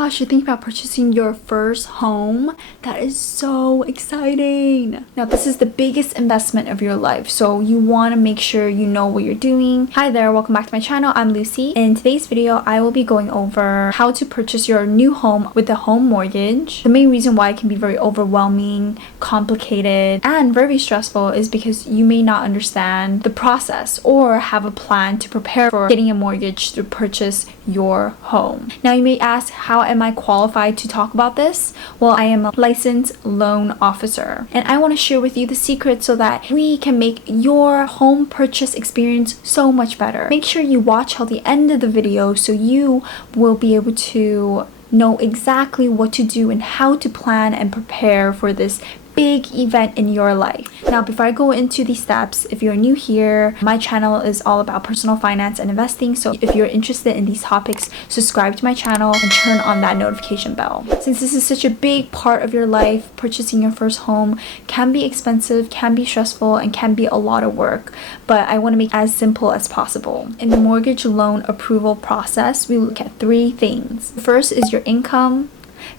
gosh, you're thinking about purchasing your first home? That is so exciting. Now, this is the biggest investment of your life, so you want to make sure you know what you're doing. Hi there, welcome back to my channel. I'm Lucy. In today's video, I will be going over how to purchase your new home with a home mortgage. The main reason why it can be very overwhelming, complicated, and very stressful is because you may not understand the process or have a plan to prepare for getting a mortgage to purchase your home. Now, you may ask, how am I qualified to talk about this? Well, I am a licensed loan officer, and I want to share with you the secret so that we can make your home purchase experience so much better. Make sure you watch till the end of the video so you will be able to know exactly what to do and how to plan and prepare for this big event in your life. Now, before I go into these steps, if you're new here, my channel is all about personal finance and investing. So if you're interested in these topics, subscribe to my channel and turn on that notification bell. Since this is such a big part of your life, purchasing your first home can be expensive, can be stressful, and can be a lot of work, but I want to make it as simple as possible. In the mortgage loan approval process, we look at three things. The first is your income,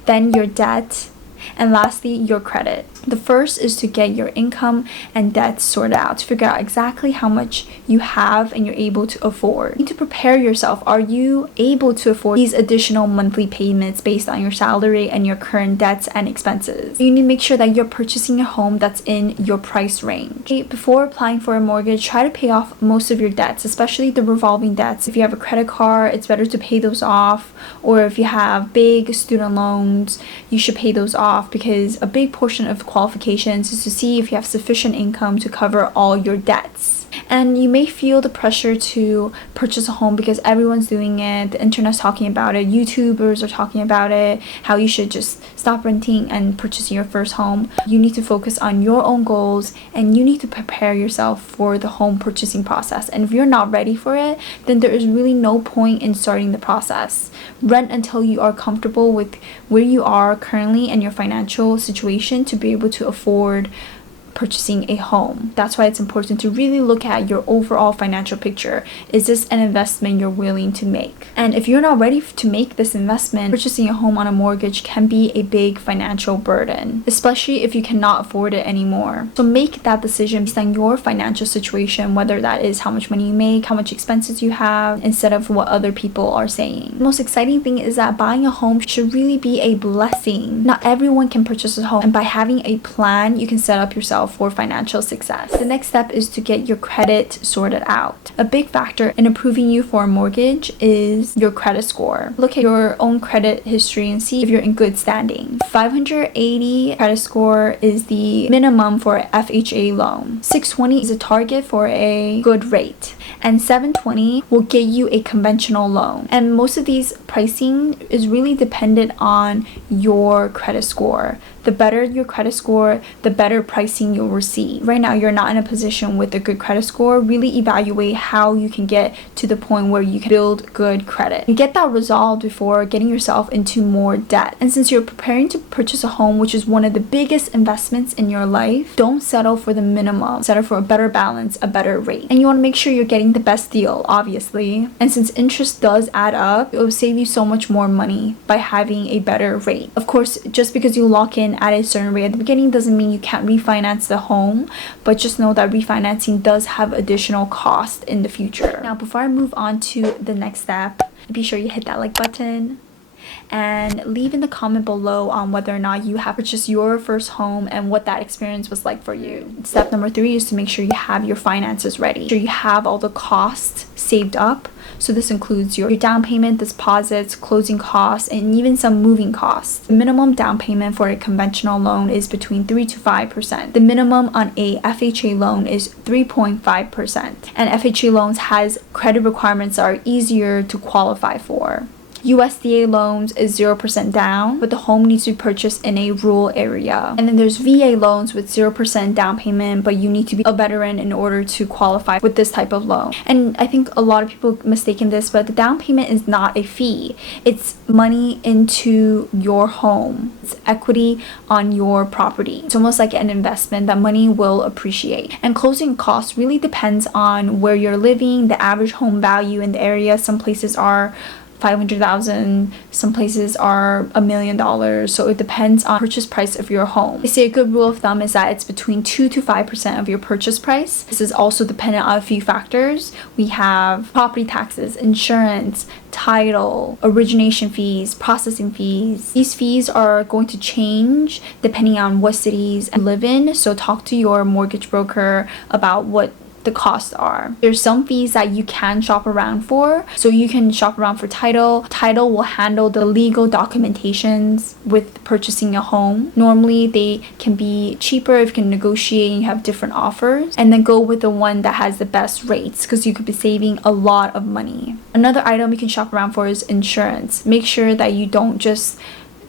then your debt, and lastly, your credit. The first is to get your income and debt sorted out, to figure out exactly how much you have and you're able to afford. You need to prepare yourself. Are you able to afford these additional monthly payments based on your salary and your current debts and expenses? You need to make sure that you're purchasing a home that's in your price range. Before applying for a mortgage, try to pay off most of your debts, especially the revolving debts. If you have a credit card, it's better to pay those off, or if you have big student loans, you should pay those off, because a big portion of qualifications is to see if you have sufficient income to cover all your debts. And you may feel the pressure to purchase a home because everyone's doing it, the internet's talking about it, YouTubers are talking about it, how you should just stop renting and purchasing your first home. You need to focus on your own goals, and you need to prepare yourself for the home purchasing process. And if you're not ready for it, then there is really no point in starting the process. Rent until you are comfortable with where you are currently and your financial situation to be able to afford purchasing a home. That's why it's important to really look at your overall financial picture. Is this an investment you're willing to make? And if you're not ready to make this investment, purchasing a home on a mortgage can be a big financial burden, especially if you cannot afford it anymore. So make that decision based on your financial situation, whether that is how much money you make, how much expenses you have, instead of what other people are saying. The most exciting thing is that buying a home should really be a blessing. Not everyone can purchase a home, and by having a plan, you can set up yourself for financial success. The next step is to get your credit sorted out. A big factor in approving you for a mortgage is your credit score. Look at your own credit history and see if you're in good standing. 580 credit score is the minimum for an FHA loan. 620 is a target for a good rate, and 720 will get you a conventional loan. And most of these pricing is really dependent on your credit score. The better your credit score, the better pricing you'll receive. Right now, you're not in a position with a good credit score. Really evaluate how you can get to the point where you can build good credit. You get that resolved before getting yourself into more debt. And since you're preparing to purchase a home, which is one of the biggest investments in your life, don't settle for the minimum. Settle for a better balance, a better rate. And you want to make sure you're getting the best deal, obviously. And since interest does add up, it will save you so much more money by having a better rate. Of course, just because you lock in at a certain rate at the beginning doesn't mean you can't refinance the home, but just know that refinancing does have additional cost in the future. Now, before I move on to the next step, be sure you hit that like button and leave in the comment below on whether or not you have purchased your first home and what that experience was like for you. Step number 3 is to make sure you have your finances ready. Make sure you have all the costs saved up. So this includes your down payment, deposits, closing costs, and even some moving costs. The minimum down payment for a conventional loan is between 3 to 5%. The minimum on a FHA loan is 3.5%. And FHA loans has credit requirements that are easier to qualify for. USDA loans is 0% down, but the home needs to be purchased in a rural area. And then there's VA loans with 0% down payment, but you need to be a veteran in order to qualify with this type of loan. And I think a lot of people mistake this, but the down payment is not a fee. It's money into your home. It's equity on your property. It's almost like an investment that money will appreciate. And closing costs really depends on where you're living, the average home value in the area. Some places are $500,000, some places are $1 million. So it depends on purchase price of your home. They say a good rule of thumb is that it's between 2 to 5% of your purchase price. This is also dependent on a few factors. We have property taxes, insurance, title, origination fees, processing fees. These fees are going to change depending on what cities you live in. So talk to your mortgage broker about what the costs are. There's some fees that you can shop around for. So you can shop around for title. Title will handle the legal documentations with purchasing a home. Normally they can be cheaper if you can negotiate and you have different offers. And then go with the one that has the best rates because you could be saving a lot of money. Another item you can shop around for is insurance. Make sure that you don't just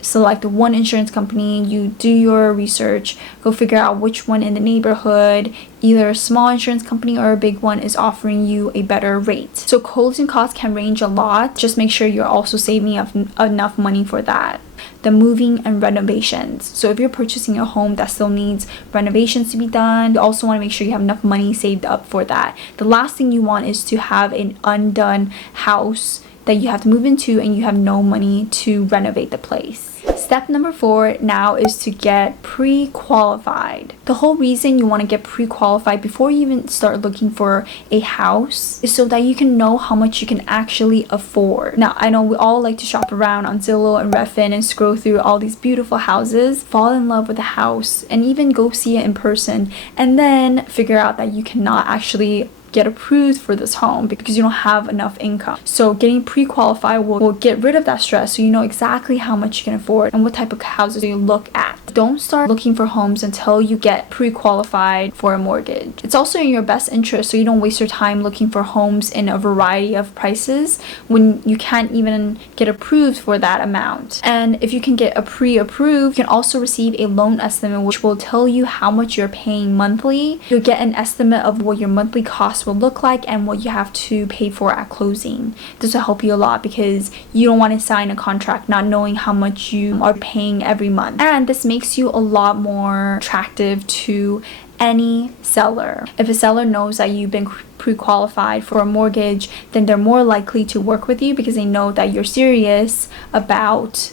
select one insurance company. You do your research, go figure out which one in the neighborhood, either a small insurance company or a big one, is offering you a better rate. So closing costs can range a lot. Just make sure you're also saving enough money for that. The moving and renovations. So if you're purchasing a home that still needs renovations to be done, you also want to make sure you have enough money saved up for that. The last thing you want is to have an undone house that you have to move into and you have no money to renovate the place. Step number 4 now is to get pre-qualified. The whole reason you want to get pre-qualified before you even start looking for a house is so that you can know how much you can actually afford. Now, I know we all like to shop around on Zillow and Redfin and scroll through all these beautiful houses, fall in love with a house, and even go see it in person, and then figure out that you cannot actually get approved for this home because you don't have enough income. So getting pre-qualified will get rid of that stress, so you know exactly how much you can afford and what type of houses you look at. Don't start looking for homes until you get pre-qualified for a mortgage. It's also in your best interest so you don't waste your time looking for homes in a variety of prices when you can't even get approved for that amount. And if you can get a pre-approved, you can also receive a loan estimate which will tell you how much you're paying monthly. You'll get an estimate of what your monthly costs will look like and what you have to pay for at closing. This will help you a lot because you don't want to sign a contract not knowing how much you are paying every month. And this makes you a lot more attractive to any seller. If a seller knows that you've been pre-qualified for a mortgage, then they're more likely to work with you because they know that you're serious about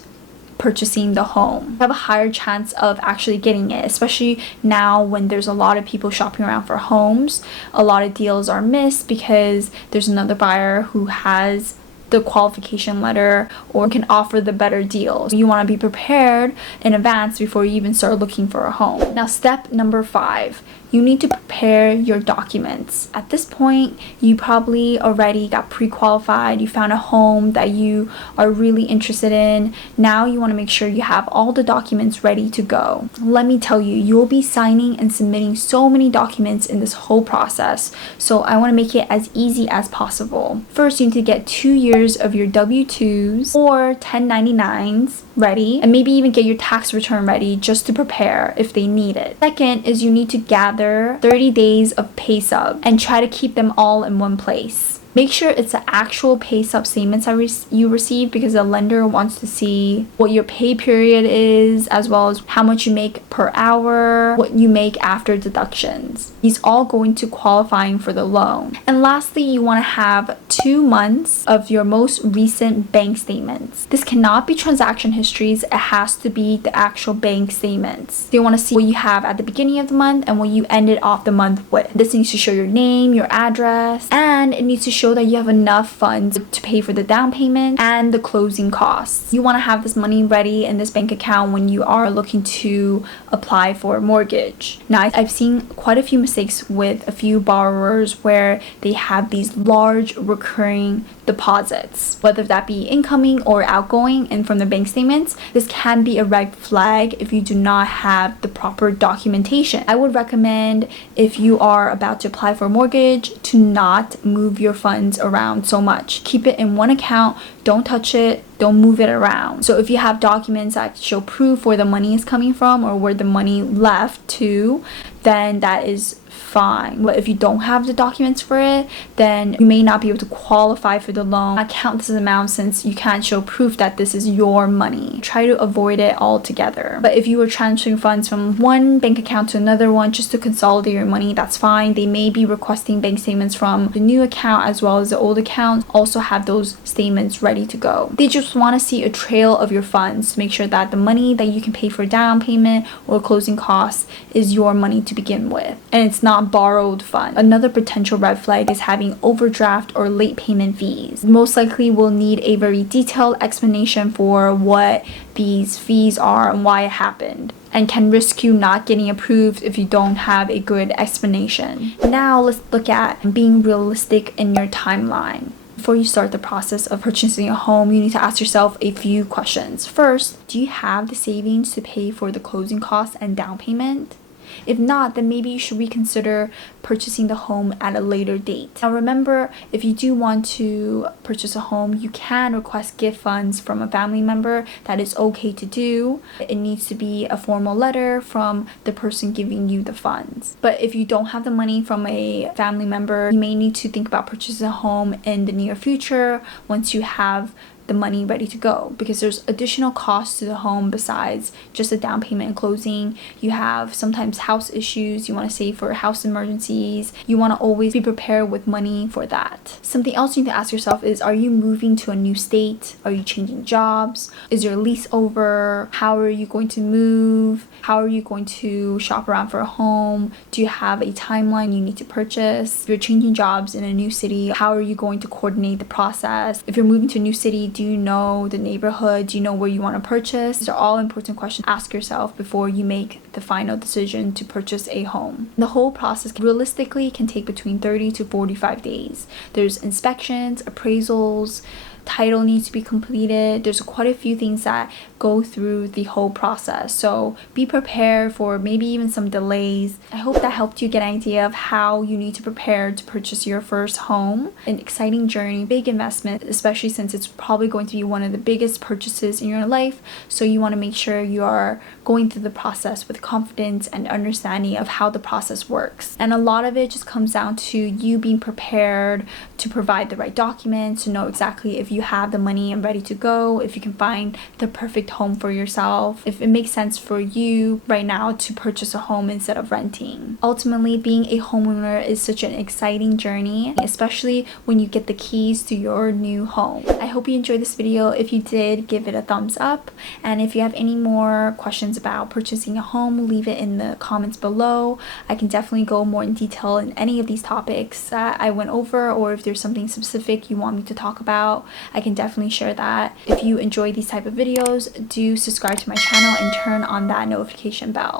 purchasing the home. You have a higher chance of actually getting it, especially now when there's a lot of people shopping around for homes. A lot of deals are missed because there's another buyer who has the qualification letter or can offer the better deals. You want to be prepared in advance before you even start looking for a home. Now, step number 5. You need to prepare your documents. At this point, you probably already got pre-qualified. You found a home that you are really interested in. Now you want to make sure you have all the documents ready to go. Let me tell you, you'll be signing and submitting so many documents in this whole process. So I want to make it as easy as possible. First, you need to get 2 years of your W-2s or 1099s ready, and maybe even get your tax return ready just to prepare if they need it. Second is you need to gather 30 days of pay stub and try to keep them all in one place. Make sure it's the actual pay stub statements that you receive because the lender wants to see what your pay period is, as well as how much you make per hour, what you make after deductions. These all go into qualifying for the loan. And lastly, you want to have 2 months of your most recent bank statements. This cannot be transaction histories. It has to be the actual bank statements. They want to see what you have at the beginning of the month and what you ended off the month with. This needs to show your name, your address, and it needs to show that you have enough funds to pay for the down payment and the closing costs. You want to have this money ready in this bank account when you are looking to apply for a mortgage. Now, I've seen quite a few mistakes with a few borrowers where they have these large recurring deposits, whether that be incoming or outgoing, and from the bank statements, this can be a red flag if you do not have the proper documentation. I would recommend, if you are about to apply for a mortgage, to not move your funds around so much. Keep it in one account, don't touch it, don't move it around. So if you have documents that show proof where the money is coming from or where the money left to, then that is fine. But if you don't have the documents for it, then you may not be able to qualify for the loan. Not count this amount since you can't show proof that this is your money. Try to avoid it altogether. But if you are transferring funds from one bank account to another one just to consolidate your money, that's fine. They may be requesting bank statements from the new account as well as the old account. Also have those statements ready to go. They just want to see a trail of your funds to make sure that the money that you can pay for down payment or closing costs is your money to begin with, and it's not borrowed fund. Another potential red flag is having overdraft or late payment fees. Most likely will need a very detailed explanation for what these fees are and why it happened, and can risk you not getting approved if you don't have a good explanation. Now let's look at being realistic in your timeline. Before you start the process of purchasing a home, you need to ask yourself a few questions. First, do you have the savings to pay for the closing costs and down payment? If not, then maybe you should reconsider purchasing the home at a later date. Now remember, if you do want to purchase a home, you can request gift funds from a family member. That is okay to do. It needs to be a formal letter from the person giving you the funds. But if you don't have the money from a family member, you may need to think about purchasing a home in the near future once you have the money ready to go, because there's additional costs to the home besides just the down payment and closing. You have sometimes house issues, you want to save for house emergencies, you want to always be prepared with money for that. Something else you need to ask yourself is, are you moving to a new state? Are you changing jobs? Is your lease over? How are you going to move? How are you going to shop around for a home? Do you have a timeline you need to purchase? If you're changing jobs in a new city, how are you going to coordinate the process? If you're moving to a new city, do you know the neighborhood? Do you know where you want to purchase? These are all important questions to ask yourself before you make the final decision to purchase a home. The whole process realistically can take between 30 to 45 days. There's inspections, appraisals, title needs to be completed. There's quite a few things that go through the whole process, so be prepared for maybe even some delays. I hope that helped you get an idea of how you need to prepare to purchase your first home. An exciting journey, big investment, especially since it's probably going to be one of the biggest purchases in your life, so you want to make sure you are going through the process with confidence and understanding of how the process works. And a lot of it just comes down to you being prepared to provide the right documents, to know exactly if you have the money and ready to go, if you can find the perfect home for yourself, if it makes sense for you right now to purchase a home instead of renting. Ultimately, being a homeowner is such an exciting journey, especially when you get the keys to your new home. I hope you enjoyed this video. If you did, give it a thumbs up, and if you have any more questions about purchasing a home, leave it in the comments below. I can definitely go more in detail in any of these topics that I went over, or if there's something specific you want me to talk about, I can definitely share that. If you enjoy these type of videos, do subscribe to my channel and turn on that notification bell.